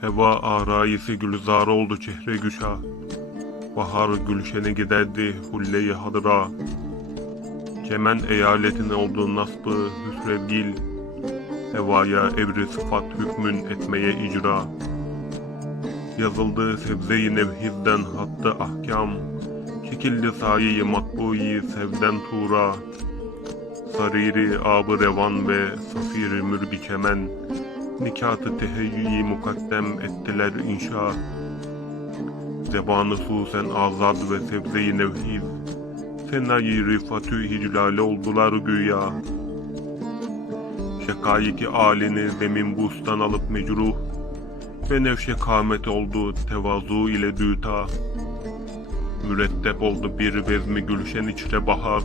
Heva arayisi gülzar oldu çehre güşa. Bahar gülşene giderdi hulle-i hadıra. Çemen eyaletin oldu nasbı hüsrevgil. Hevaya evri sıfat hükmün etmeye icra. Yazıldı sebze-i nevhizden hattı ahkam. Çekildi sayi matbuyi sevden tura. Sariri abı revan ve safiri mürgi çemen. Nikatı teheyyüyi mukaddem ettiler inşa. Zebanı susen azad ve sebze-i nevhiz. Senayi rifatü hiclale oldular güya. Şekayiki alini zemin bustan alıp mecruh. Ve nevşe kâmet oldu tevazu ile düta. Mürettep oldu bir vezmi gülşen içre bahar.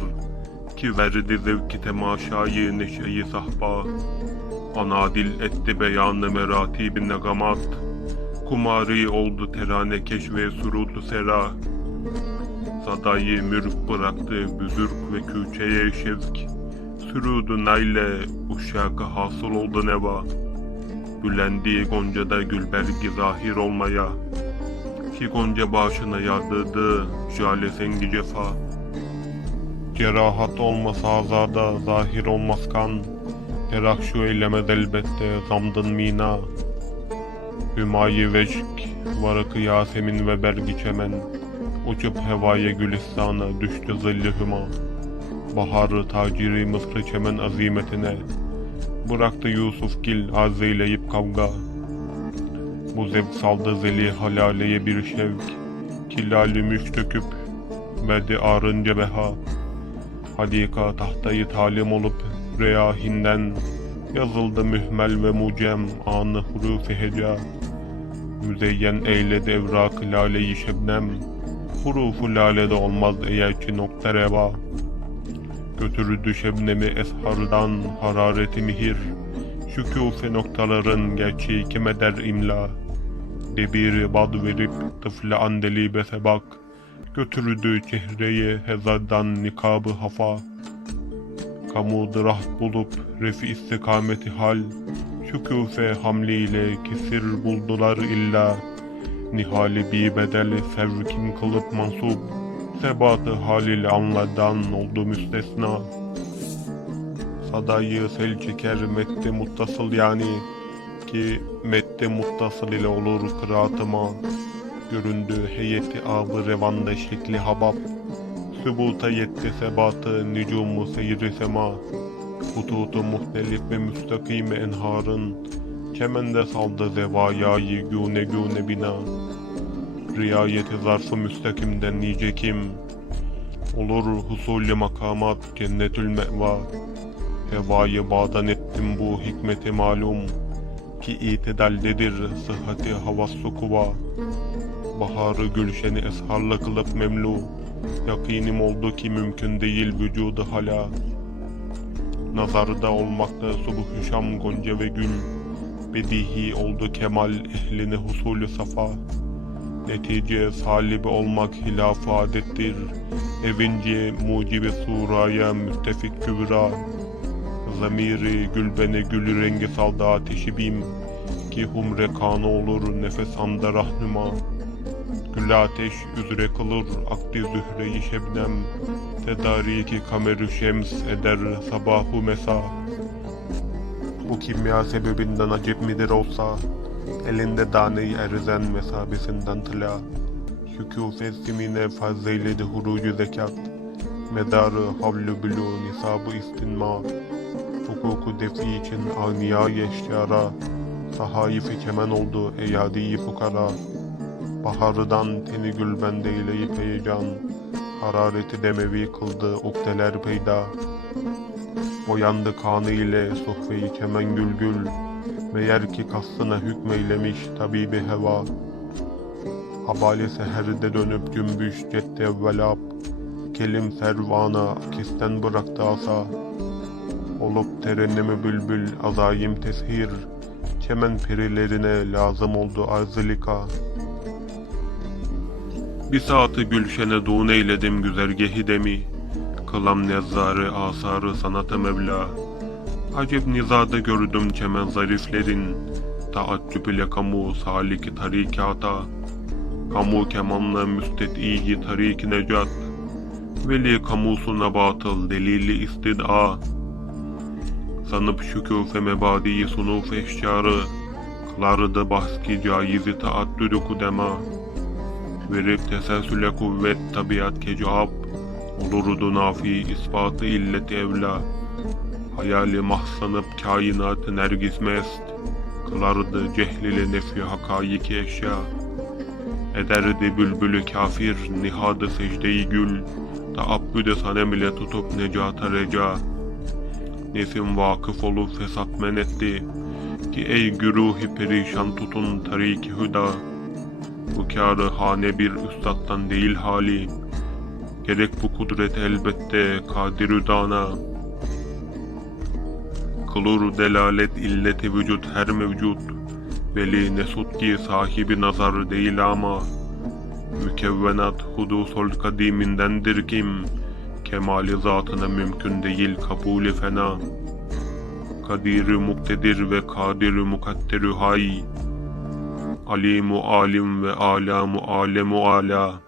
Ki verdi zevki temaşayı neşeyi sahba. Anadil etti beyanı meratibi negamat. Kumari oldu terane keş ve surutu sera. Sadayı mürk bıraktı büzürk ve külçeye şevk. Sürüdü nayle uşakı hasıl oldu neva. Bülendi goncada gülbergi zahir olmaya. Ki gonca başına yardırdı jale sengi cefa. Cerahat olmasa azada zahir olmaz kan. Terak şu eylemez elbette zamdın mina. Hümayi veşk, varakı Yasemin ve bergi çemen. Uçup hevaya gülistana düştü zilli hüma. Baharı taciri Mısır çemen azimetine. Bıraktı Yusuf gil azeyleyip kavga. Bu zevk saldı zeli halaleye bir şevk. Kilali müşk döküp verdi ağrınca beha. Hadika tahtayı talim olup reyahinden yazıldı mühmel ve mucem anı hurufi heca. Müzeyyen eyledi evrak lale-i şebnem. Hurufu lalede olmaz eğer ki nokta reva. Götürdü şebnemi eshardan harareti mihir. Şükufe noktaların gerçeği kime der imla. Debiri bad verip tıfle andeli besebak. Götürdü çehreyi hezardan nikabı hafa. Kamudu rahat bulup refi istikameti hal. Şükufe hamliyle kesir buldular illa. Nihali bir bedel sevkim kılıp mansup. Sebatı haliyle anladan oldu müstesna. Sadayı sel çeker mette muttasıl yani ki mette muttasıl ile olur kıraatıma. Göründü heyeti abı revanda şekli habab. Sübuta yetti sebatı nücumu seyri sema. Hututu muhtelif ve müstakime enharın. Çemende saldı zevayayı güne güne bina. Riayeti zarfı müstakimden nice kim. Olur husulü makamat cennetül meva. Hevayı bağdan ettim bu hikmeti malum. Ki itidaldedir sıhhati havassu kuva. Baharı gülşeni esharla kılıp memlu. Yakinim oldu ki mümkün değil vücudu hala. Nazarda olmakta subuh şam gonca ve gül. Bedihi oldu kemal ehlini husulü safa. Netice salibi olmak hilaf adettir. Evince mucibi suraya müttefik kübra. Zamiri gülbene gülü rengi saldı ateşi bim. Ki humre kanı olur nefes anda rahnuma. Gül ateş üzere kılır akdi zühreyi şebnem. Tedariki kamerü şems eder sabahu mesa. Bu kimya sebebinden acep midir olsa, elinde daneyi erzen mesabesinden tıla. Şükûf simine fazleyledi hurucu zekat, medarı havlu bülü nisabı istinma. Hukuku defi için agniya eşyara, sahaifi kemen oldu eyadi fukara. Baharıdan teni gül bendeyleyip heyecan, harareti demevi kıldı ukdeler peyda. Boyandı kanı ile sohbeyi kemen gül gül, meğer ki kastına hükmeylemiş tabibi heva. Habali seherde dönüp cümbüş cedde evvelap, kelim servana akisten bıraktı asa. Olup terennemi bülbül azayim teshir, çemen perilerine lazım oldu arzilika. Bir saati gülşeneduğun eyledim güzergehi demi. Kılam nezzarı asarı sanatı mevla. Acep nizada gördüm çemen zariflerin. taaccüp ile kamu saliki tarikata kamu kemanla müstet'i tarik necat veli kamusuna batıl delili istid'a sanıp şükûfe mebadiyi sunuf eşcarı kılardı baski caizi taaddüdü kudema verip teselsüle kuvvet tabiat ke cevap olurdu nafi ispatı illet evla. Hayali mahsanıp kainatı nergis mest. Kılardı cehlile nefi hakayiki eşya. Ederdi bülbülü kafir nihadı secdeyi gül. Taabbüde sanem ile tutup necata reca. Nefim vakıf olup fesat men etti. Ki ey güruhi perişan tutun tariki hüda bu kârı hane bir üstattan değil hali. Gerek bu kudret elbette kadirü dana. Kılur delalet illeti vücut her mevcut. Veli nesut ki sahibi nazar değil ama. Mükevvenat hudusol kadimindendir kim? Kemali zatına mümkün değil kabulü fena. Kadir muktedir ve kadir mukadderü hay alimu alim ve alamu alemu ala